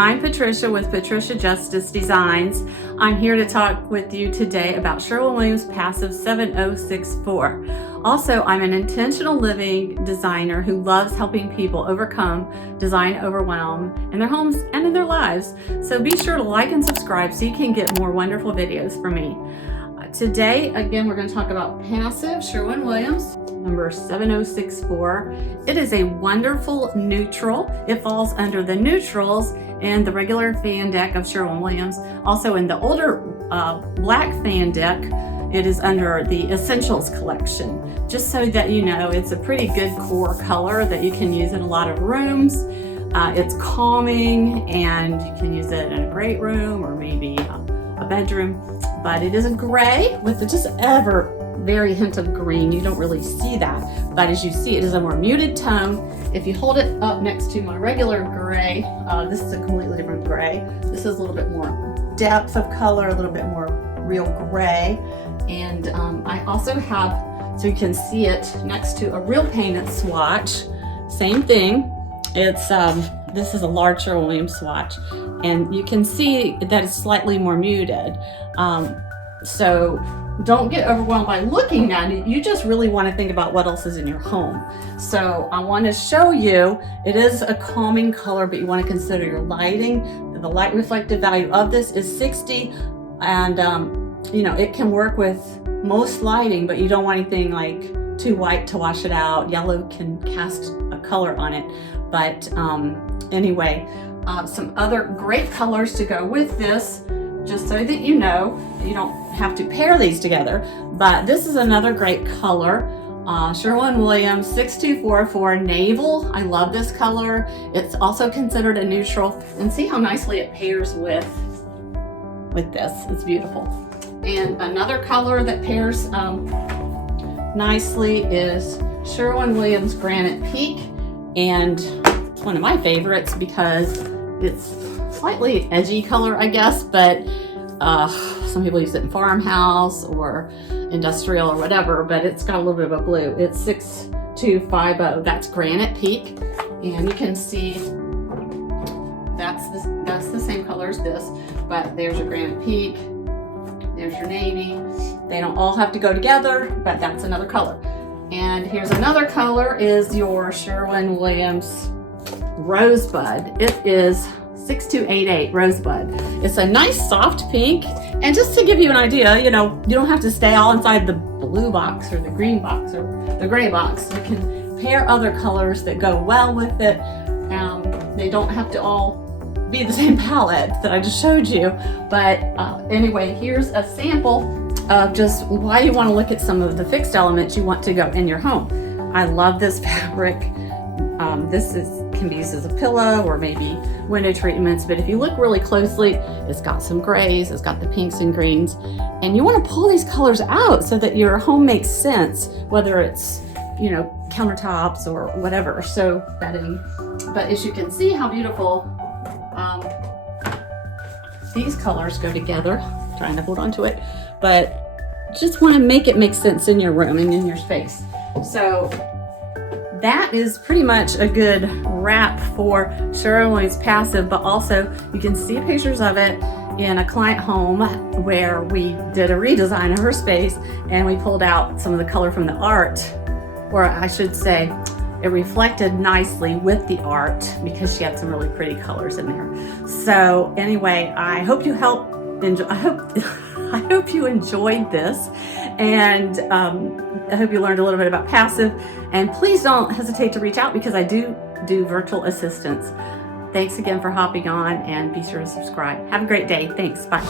I'm Patricia with Patricia Justice Designs. I'm here to talk with you today about Sherwin-Williams Passive 7064. Also, I'm an intentional living designer who loves helping people overcome design overwhelm in their homes and in their lives. So be sure to like and subscribe so you can get more wonderful videos from me. Today, again, we're going to talk about Passive Sherwin-Williams number 7064. It is a wonderful neutral. It falls under the neutrals and the regular fan deck of Sherwin-Williams. Also in the older black fan deck, it is under the Essentials collection. Just so that you know, it's a pretty good core color that you can use in a lot of rooms. It's calming and you can use it in a great room or maybe a bedroom. But it is a gray with just very hint of green. You don't really see that, but as you see, it is a more muted tone. If you hold it up next to my regular gray, this is a completely different gray. This is a little bit more depth of color, a little bit more real gray. And I also have, so you can see it next to a real painted swatch. Same thing. It's this is a large Sherwin-Williams swatch, and you can see that it's slightly more muted. So don't get overwhelmed by looking at it. You just really want to think about what else is in your home. So I want to show you, it is a calming color, but you want to consider your lighting. The light reflective value of this is 60, and you know, it can work with most lighting, but you don't want anything like too white to wash it out. Yellow can cast a color on it. But anyway, some other great colors to go with this, just so that you know, you don't have to pair these together, but this is another great color. Sherwin-Williams 6244 Naval. I love this color. It's also considered a neutral, and see how nicely it pairs with this. It's beautiful. And another color that pairs nicely is Sherwin-Williams Granite Peak, and it's one of my favorites because it's slightly edgy color, I guess, but some people use it in farmhouse or industrial or whatever, but it's got a little bit of a blue. It's 6250. That's Granite Peak, and you can see that's the same color as this, but there's your Granite Peak, there's your navy. They don't all have to go together, but that's another color. And here's another color, is your Sherwin-Williams Rosebud. It is 6288 Rosebud. It's a nice soft pink, and just to give you an idea, you know, you don't have to stay all inside the blue box or the green box or the gray box. You can pair other colors that go well with it. They don't have to all be the same palette that I just showed you, but anyway, here's a sample of just why you want to look at some of the fixed elements you want to go in your home. I love this fabric. This can be used as a pillow or maybe window treatments, but if you look really closely, it's got some grays, it's got the pinks and greens, and you want to pull these colors out so that your home makes sense, whether it's, you know, countertops or whatever, so bedding. But as you can see how beautiful these colors go together. I'm trying to hold on to it, but just want to make it make sense in your room and in your space. So that is pretty much a good wrap for Sherwin-Williams Passive, but also you can see pictures of it in a client home where we did a redesign of her space, and we pulled out some of the color from the art, or I should say it reflected nicely with the art because she had some really pretty colors in there. So anyway, I hope you I hope you enjoyed this, and I hope you learned a little bit about Passive, and please don't hesitate to reach out because I do virtual assistance. Thanks again for hopping on, and be sure to subscribe. Have a great day. Thanks. Bye.